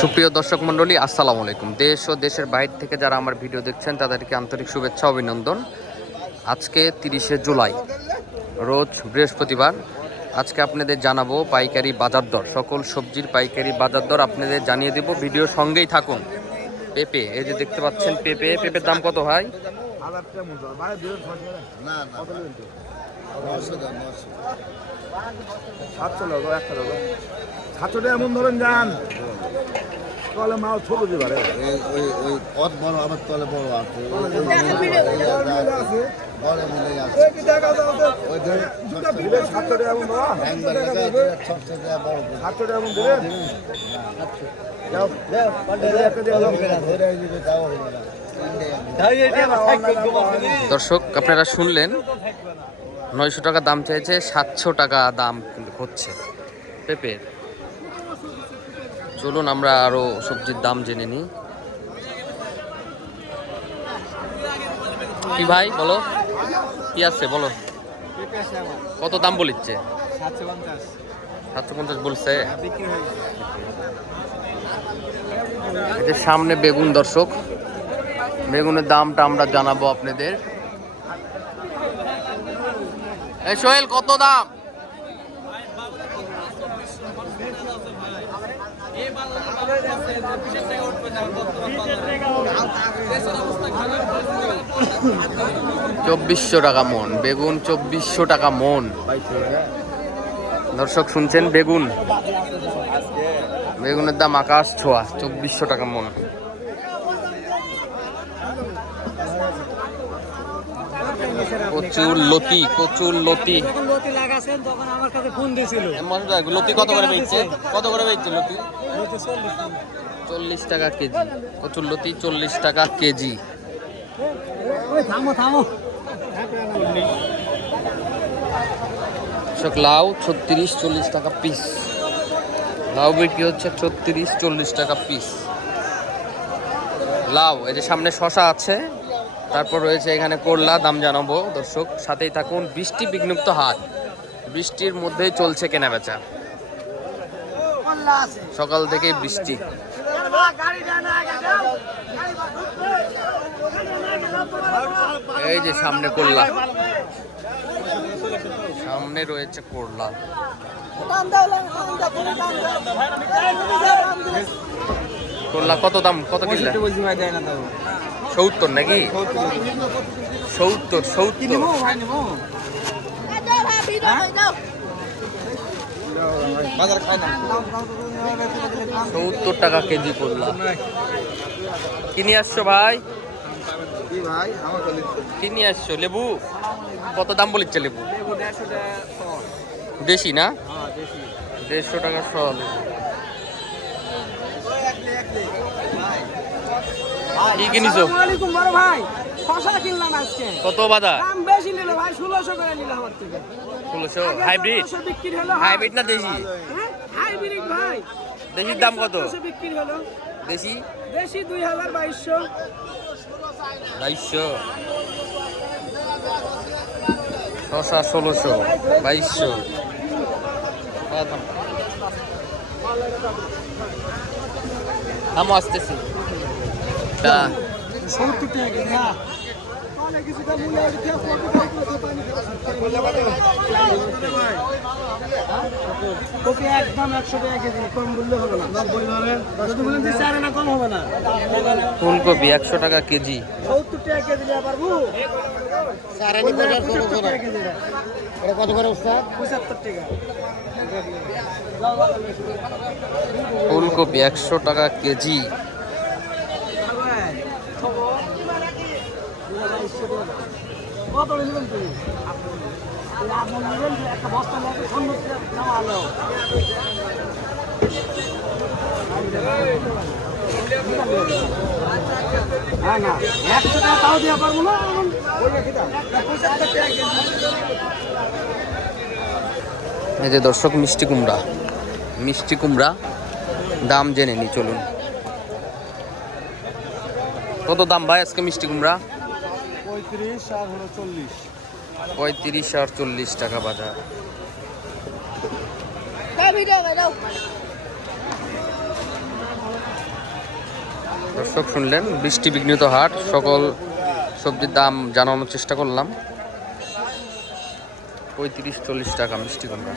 সুপ্রিয় দর্শক মণ্ডলী, আসসালামু আলাইকুম। দেশ ও দেশের বাইরে থেকে যারা আমার ভিডিও দেখছেন তাদেরকে আন্তরিক শুভেচ্ছা অভিনন্দন। আজকে 30শে জুলাই, রোজ বৃহস্পতিবার। আজকে আপনাদের জানাবো পাইকারি বাজার দর, সকল সবজির পাইকারি বাজার দর আপনাদের জানিয়ে দেব। ভিডিওর সঙ্গেই থাকুন। পেঁপে, এই যে দেখতে পাচ্ছেন পেঁপের দাম কত ভাই? এমন ধরেন যান তলে মাল ছোট যে পারে ওই কত বড় আমার তলে বড় আছে দর্শক, আপনারা শুনলেন 900 টাকা দাম চাইছে, 700 টাকা দাম হচ্ছে পেঁপের। চলুন আমরা আরো সবজির দাম জেনে নিই। কি ভাই বলো, কি আছে বলো, কত দাম বলিচ্ছে? 750 বলছে। এই যে সামনে বেগুন, দর্শক বেগুনের দামটা আমরা জানাবো আপনাদের। এই সোহেল, কত দাম? $2400 টাকা মন বেগুন, 2400 টাকা মন। দর্শক শুনছেন, বেগুনের দাম আকাশ ছোঁয়া, 2400 টাকা মন। কচুর লতি লতি কত করে বেচছে? লতি 40 টাকা কেজি। কচুর লতি 40 টাকা কেজি। লাউ 36-40 টাকা পিস। লাউ বিক্রি হচ্ছে 36-40 টাকা পিস। লাউ, এই যে সামনে শশা আছে, তারপর রয়েছে এখানে করলা, দাম জানাবো দর্শক, সাথেই থাকুন। বৃষ্টি বিঘ্নিত হাট, বৃষ্টির মধ্যেই চলছে কেনা বেচা, সকাল থেকেই বৃষ্টি। এই যে সামনে করলা, সামনে রয়েছে করলা। করলা কত দাম, কত কিলো? 70 নাকি? 70 টাকা কেজি করলা। কিনে আসছো ভাই? কিনে আসছো লেবু? কত দাম বলিচ্ছে লেবু? দেশি না? 150 টাকা শ লেবু। কি কিনিছো? কত বাজার? 1600। হাইব্রিড না দেশি? দেশির দাম কত? দেশি 2200। শশা 1600, 2200। আসতেছি। ফুলকপি 100 টাকা কেজি। কত করে উস্তাদ? 75 টাকা। ফুলকপি 100 টাকা কেজি। এই যে দর্শক, মিষ্টি কুমড়া দাম জেনে নি, চলুন। কত দাম ভাই আজকে মিষ্টি কুমড়া? 35 আর হলো 40। 35 আর 40 টাকা বাজার। দর্শক শুনলেন বৃষ্টি বিঘ্নিত হাট, সকল সবজির দাম জানানোর চেষ্টা করলাম। 35-40 টাকা মিষ্টি কুমড়া।